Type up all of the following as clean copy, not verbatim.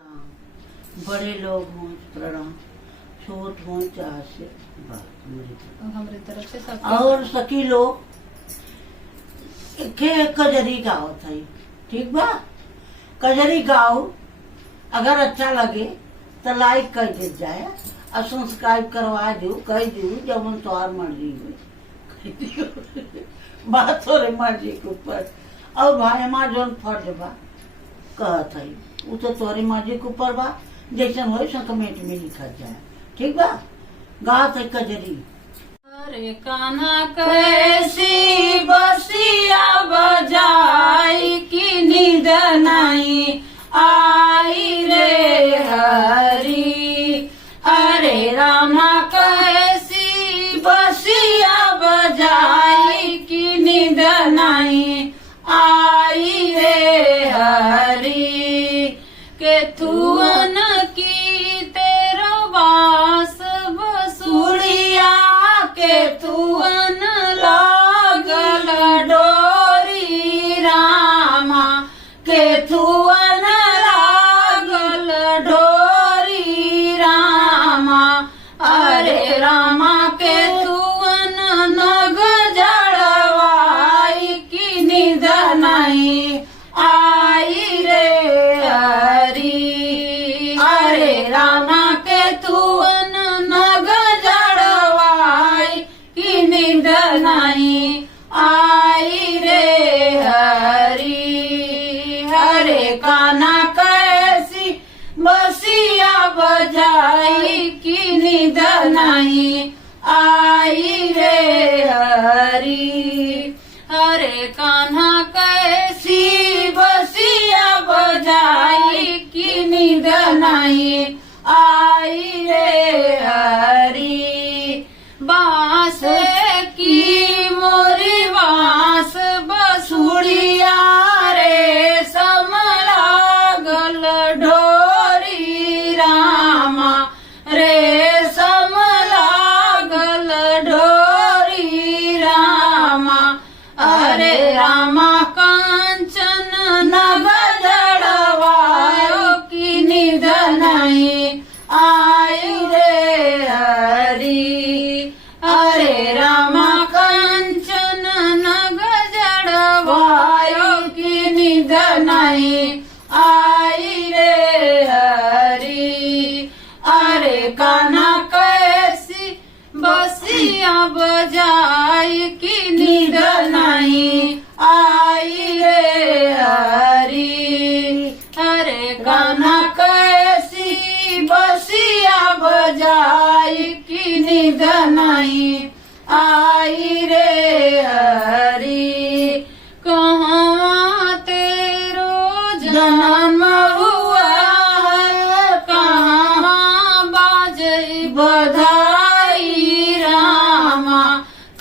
बड़े लोग हों प्रणाम, छोट हों चाहे से हमारी तरफ से सब और सखी लोग के कजरी गाओ थी। ठीक बा, कजरी गाओ। अगर अच्छा लगे तो लाइक कर दे जाए और सब्सक्राइब करवा दो, कह दो जब तोहार मर्जी हुई बात थोड़े मर्जी के ऊपर। और भाई हमार जोन फर्ज बा कहत है वो तो तोहरी मर्जी के ऊपर बा, जैसन हो कमेंट में लिखा जाए। ठीक बा, गात है कजरी। अरे कान्हा कैसी बसिया बजाई कि नींद नहीं आई रे हरी। अरे रामा कैसी बसिया बजाई कि नींद नहीं आई रे हरी। के थुअन की तेरा वास बसुड़िया के थुअन लागल डोरी रामा। के थुअन लागल डोरी रामा। अरे रामा के थुअन नग जड़वाई कि नींद नहीं आई रे हरी। अरे रामा के थुअन नग जड़वाई कि नींद नहीं आई रे हरी। हरे कान्हा कैसी बसिया बजाई कि नींद नहीं आई रे हरी। हरे कान्हा कैसी बसिया बजाई कि नींद नहीं आई रे हरी। बांस की मोरी बांस बसुड़िया रे सम लागल डोरी रामा। रे सम लागल डोरी रामा। अरे रामा कंचन नग जड़वायो कि नींद नहीं आई रे हरी। अरे रामा कंचन नग जड़वायो कि नींद नहीं आई रे हरी। अरे कान्हा कैसी बसिया बजाई कि नींद नहीं आई रे हरी। अरे कान्हा कैसी बसिया बजाई कि नींद नहीं आई रे हरी। कहाँ तेरो जन्म हुआ है, कहाँ बाजई बधाई रामा।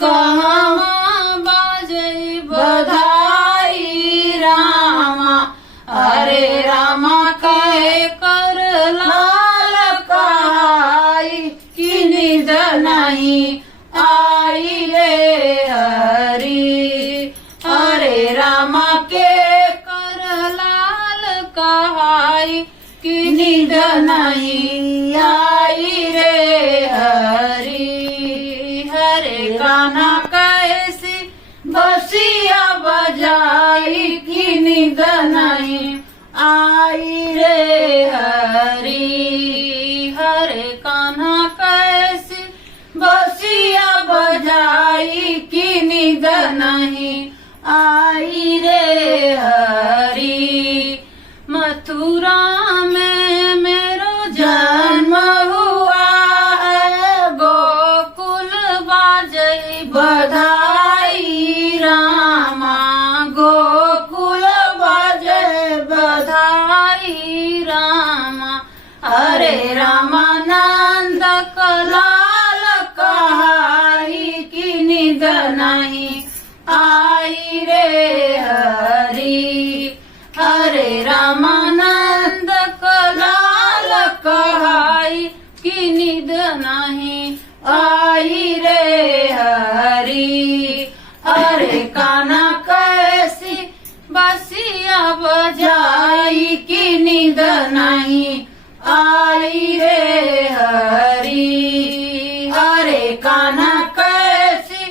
कहाँ बाजई बधाई रामा। अरे रामा कहे कर लाल कहाई कि नींद नहीं आई रे हरी। अरे रामा के कर लाल कहाई कि नींद नहीं आई रे हरी। हरे कान्हा कैसी बसिया बजाई कि नींद नहीं आई रे हरी। हरे कान्हा कैसी बसिया बजाई कि नींद नहीं आई रे हरी। मथुरा में मेरो जन्म हुआ है, गोकुल बाजई बधाई रामा। गोकुल बाजई बधाई रामा। अरे रामानंद कलाल कहाई कि नींद नहीं आई रे हरी। हरे रामानंद कलाल नहीं आई रे हरी। अरे कान्हा कैसी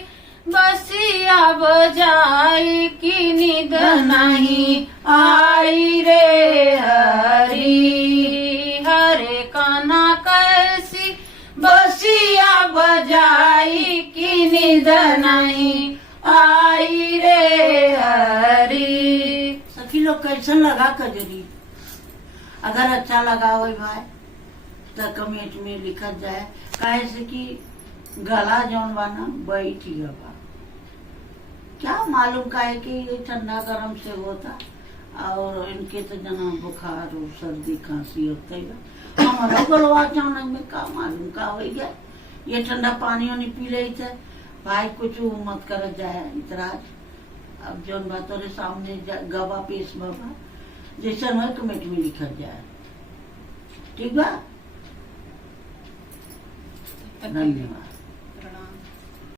बसिया बजाई कि नींद नहीं आई रे हरी। हरे कान्हा कैसी बसिया बजाई कि नींद नहीं आई रे हरी। सखी लोग कैसन लगा कजरी? अगर अच्छा लगा हो भाई तो कमेंट में लिखत जाए, काहे से कि गला जौन बा ना बैठ गया बा। क्या मालूम काहे कि ये ठंडा गरम से होता और इनके तो जना बुखार और सर्दी खांसी होता है। हमारा गलवा अचानक में का मालूम का हो गया। ये ठंडा पानी वानी पी रही थे भाई, कुछ मत कर जाए इतराज। अब जौन बात और सामने गवा पेश बाबा जैसा है कमेटी में लिखा जाए, ठीक बा। धन्यवाद।